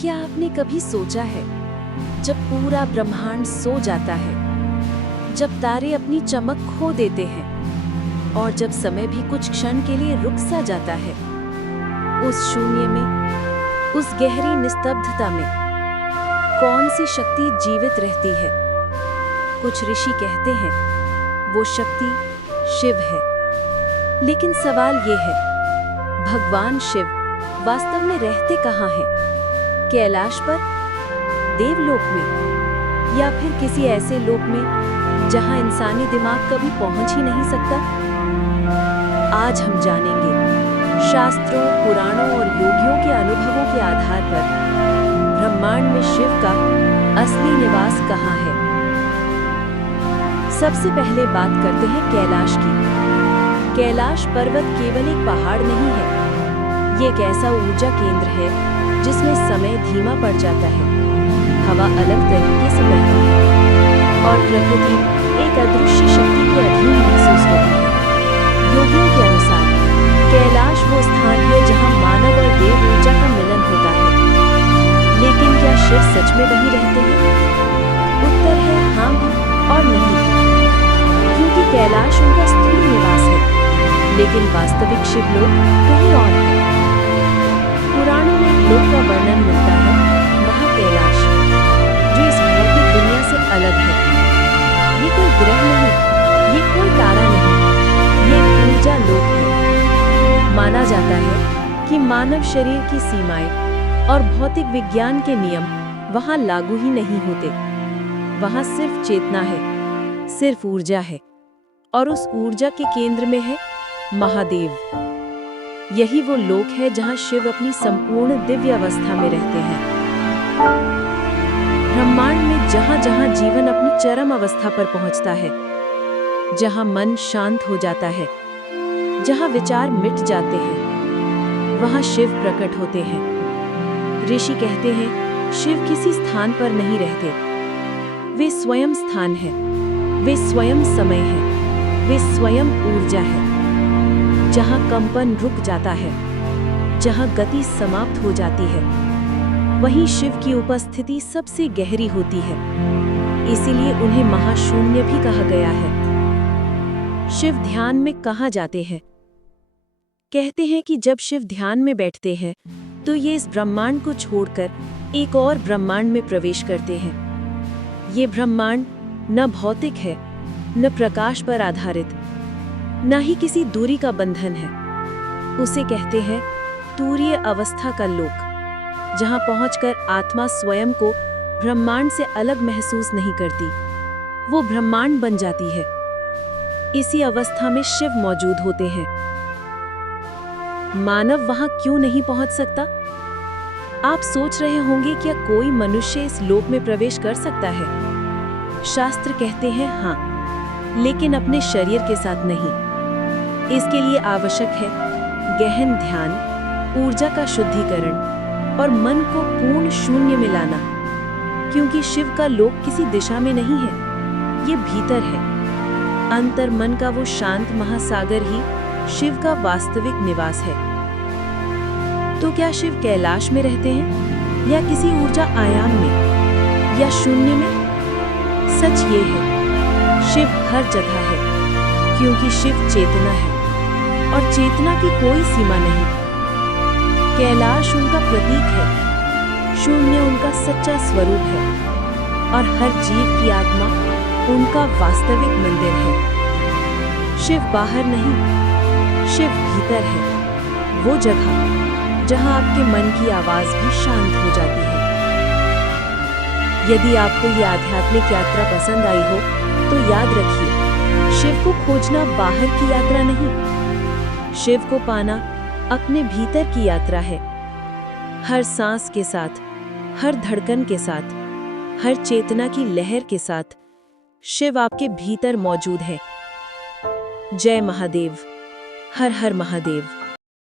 क्या आपने कभी सोचा है, जब पूरा ब्रह्मांड सो जाता है, जब तारे अपनी चमक खो देते हैं और जब समय भी कुछ क्षण के लिए रुक सा जाता है, उस शून्य में, उस गहरी निस्तब्धता में कौन सी शक्ति जीवित रहती है? कुछ ऋषि कहते हैं वो शक्ति शिव है। लेकिन सवाल ये है, भगवान शिव वास्तव में रहते कहाँ हैं? कैलाश पर, देवलोक में, या फिर किसी ऐसे लोक में जहां इंसानी दिमाग कभी पहुंच ही नहीं सकता? आज हम जानेंगे शास्त्रों, पुराणों और योगियों के अनुभवों के आधार पर ब्रह्मांड में शिव का असली निवास कहाँ है। सबसे पहले बात करते हैं कैलाश की। कैलाश पर्वत केवल एक पहाड़ नहीं है, ये एक ऐसा ऊर्जा केंद्र है जिसमें समय धीमा पड़ जाता है, हवा अलग तरीके से बहती है और प्रकृति एक अदृश्य शक्ति के अधीन महसूस होती है। योगियों के अनुसार कैलाश वो स्थान है जहां मानव और देव ऊर्जा का मिलन होता है। लेकिन क्या शिव सच में वहीं रहते हैं? उत्तर है हाँ भी और नहीं भी, क्योंकि कैलाश उनका स्थूल निवास है, लेकिन वास्तविक शिवलोक कहीं और है। पुराणों में एक लोक का वर्णन मिलता है, महाकैलाश, जो इस भौतिक दुनिया से अलग है। ये कोई ग्रह नहीं, ये कोई तारा नहीं, ये एक ऊर्जा लोक है। माना जाता है कि मानव शरीर की सीमाएं और भौतिक विज्ञान के नियम वहां लागू ही नहीं होते। वहां सिर्फ चेतना है, सिर्फ ऊर्जा है, और उस ऊर्जा के केंद्र में है महादेव। यही वो लोक है जहां शिव अपनी संपूर्ण दिव्य अवस्था में रहते हैं। ब्रह्मांड में जहां जहां जीवन अपनी चरम अवस्था पर पहुंचता है, जहां मन शांत हो जाता है, जहां विचार मिट जाते हैं, वहां शिव प्रकट होते हैं। ऋषि कहते हैं शिव किसी स्थान पर नहीं रहते, वे स्वयं स्थान है, वे स्वयं समय है, वे स्वयं ऊर्जा है। जहां कंपन रुक जाता है, जहां गति समाप्त हो जाती है, वहीं शिव की उपस्थिति सबसे गहरी होती है। इसीलिए उन्हें महाशून्य भी कहा गया है। शिव ध्यान में कहाँ जाते हैं? कहते हैं कि जब शिव ध्यान में बैठते हैं तो ये इस ब्रह्मांड को छोड़कर एक और ब्रह्मांड में प्रवेश करते हैं। ये ब्रह्मांड न भौतिक है, न प्रकाश पर आधारित, न ही किसी दूरी का बंधन है। उसे कहते हैं तूरीय अवस्था का लोक, जहां पहुंचकर आत्मा स्वयं को ब्रह्मांड से अलग महसूस नहीं करती, वो ब्रह्मांड बन जाती है। इसी अवस्था में शिव मौजूद होते हैं। मानव वहां क्यों नहीं पहुंच सकता? आप सोच रहे होंगे क्या कोई मनुष्य इस लोक में प्रवेश कर सकता है? शास्त्र कहते हैं हाँ, लेकिन अपने शरीर के साथ नहीं। इसके लिए आवश्यक है गहन ध्यान, ऊर्जा का शुद्धिकरण और मन को पूर्ण शून्य में लाना। क्योंकि शिव का लोक किसी दिशा में नहीं है, ये भीतर है। अंतर मन का वो शांत महासागर ही शिव का वास्तविक निवास है। तो क्या शिव कैलाश में रहते हैं, या किसी ऊर्जा आयाम में, या शून्य में? सच ये है, शिव हर जगह है, क्योंकि शिव चेतना है और चेतना की कोई सीमा नहीं। कैलाश उनका प्रतीक है, शून्य उनका सच्चा स्वरूप है, और हर जीव की आत्मा उनका वास्तविक मंदिर है। शिव बाहर नहीं, शिव भीतर है, वो जगह जहां आपके मन की आवाज भी शांत हो जाती है। यदि आपको ये आध्यात्मिक यात्रा पसंद आई हो तो याद रखिए, शिव को खोजना बाहर की यात्रा नहीं, शिव को पाना अपने भीतर की यात्रा है। हर सांस के साथ, हर धड़कन के साथ, हर चेतना की लहर के साथ शिव आपके भीतर मौजूद है। जय महादेव, हर हर महादेव।